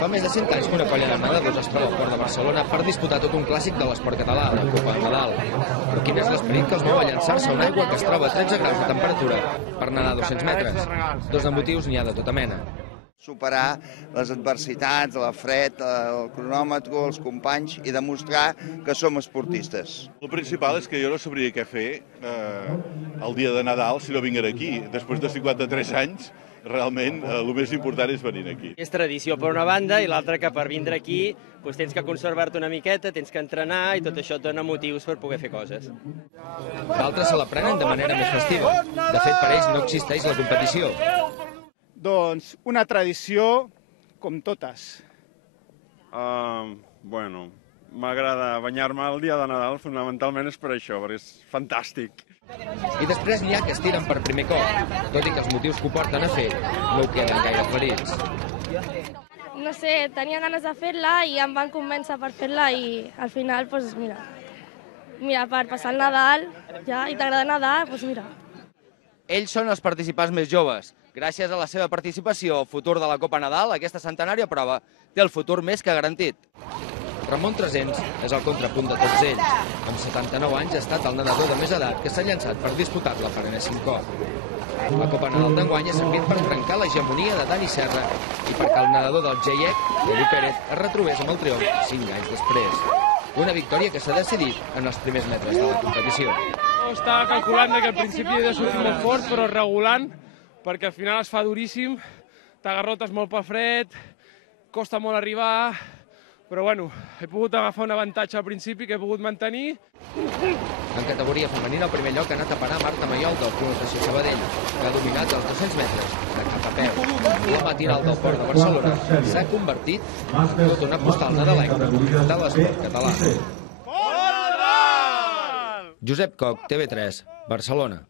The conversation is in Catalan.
Fa més de 100 anys que una colla de nedadors es troba al port de Barcelona per disputar tot un clàssic de l'esport català, la Copa de Nadal. Però quin és l'esperit que els mou a llançar-se a una aigua que es troba a 13 graus de temperatura per nedar 200 metres? Dos de motius n'hi ha de tota mena. Superar les adversitats, la fred, el cronòmetre, els companys i demostrar que som esportistes. El principal és que jo no sabria què fer el dia de Nadal si no vinguera aquí. Després de 53 anys, realment el més important és venir aquí. És tradició per una banda i l'altra que per vindre aquí tens que conservar-te una miqueta, tens que entrenar i tot això et dona motius per poder fer coses. D'altres se la prenen de manera més festiva. De fet, per ells no existeix la competició. Doncs una tradició com totes. Bueno, m'agrada banyar-me el dia de Nadal, fonamentalment és per això, perquè és fantàstic. I després n'hi ha que es tiren per primer cop, tot i que els motius que ho porten a fer no ho queden gaire aclarits. No sé, tenia ganes de fer-la i em van convèncer per fer-la i al final, doncs mira, per passar el Nadal, ja, i t'agrada nedar, doncs mira. Ells són els participants més joves. Gràcies a la seva participació, el futur de la Copa Nadal, aquesta centenària prova, té el futur més que garantit. Ramon Tresens és el contrapunt de tots ells. Amb 79 anys ha estat el nedador de més edat que s'ha llançat per disputar-la per enèsim cop. La Copa Nadal d'enguany ha servit per trencar l'hegemonia de Dani Serra i perquè el nedador del GIEC, Edu Pérez, es retrobés amb el triomf 5 anys després. Una victòria que s'ha decidit en els primers metres de la competició. Estava calculant que al principi he de sortir molt fort, però regulant, perquè al final es fa duríssim, t'agarrotes molt pel fred, costa molt arribar, però bueno, he pogut agafar un avantatge al principi que he pogut mantenir. En categoria femenina, el primer lloc ha anat a parar Marta Mayol del Club Natació Sabadell, que ha dominat els 200 metres de cap a peu. La matinal del Port de Barcelona s'ha convertit en tota una postal nadalenca de l'esport català. Josep Coc, TV3, Barcelona.